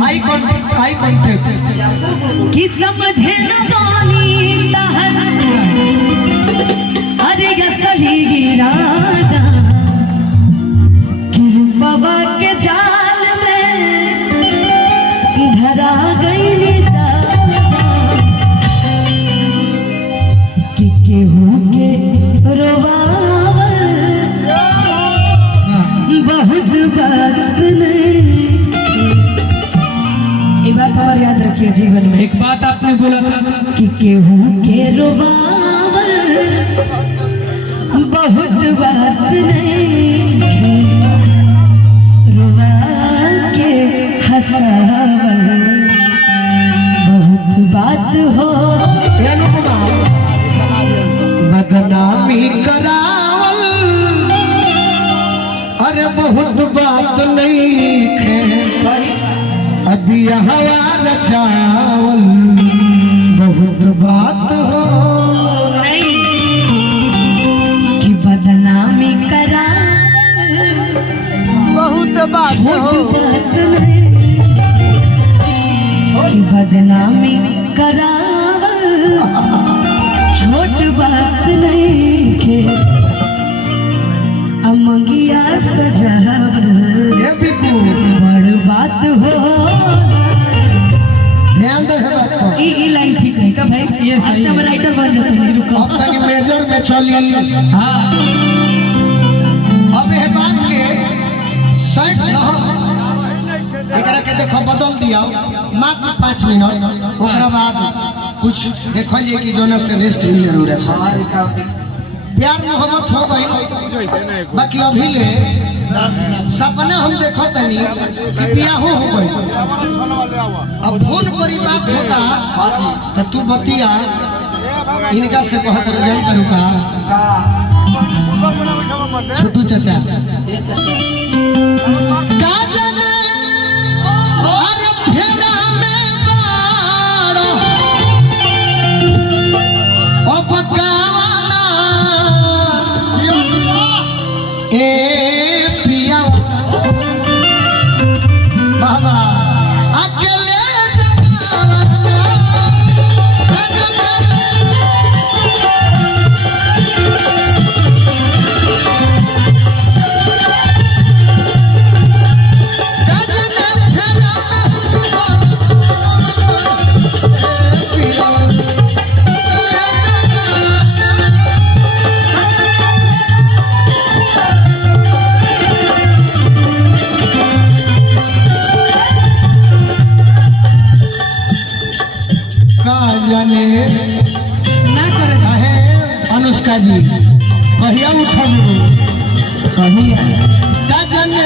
Eye contact कि समझे न पानी तहन अरे असली इरादा कि बाबा के जाल में धरा गई कि केहू के रोवावल बहुत बात नहीं। एक बात और याद रखिए जीवन में, एक बात आपने बोला था कि केहू के रोवावल बहुत बात नहीं, रोवा के हंसावल बहुत बात हो। बदनामी करावल अरे बहुत बात नहीं है, अभी हवा चावल बहुत बात हो नहीं कि बदनामी करा बहुत बात हो बात नहीं कि बदनामी करा छोट बात नहीं के अमंगिया सजावल बड़ बात हो। ध्यान दे बात को ई लाइन ठीक है का भाई, ये सही है। राइटर बन जाते हैं। रुको अब तक मेजर में चली। हां अब ये बात के सेट न एकरा के देखो बदल दिया मात्र 5 मिनट, ओकरा बाद कुछ देखलिए कि जोना से रेस्ट मिले रो रहा प्यार मोहब्बत हो गई। बाकी अभी ले सपना हम देखो तनी कि बियाह हो गई। अब फोन पर बात होता तो तू बतिया इनका से कहत रजन करूका छोटू चाचा ना करे है अनुष्का जी कहिया उठब कहिया का जाने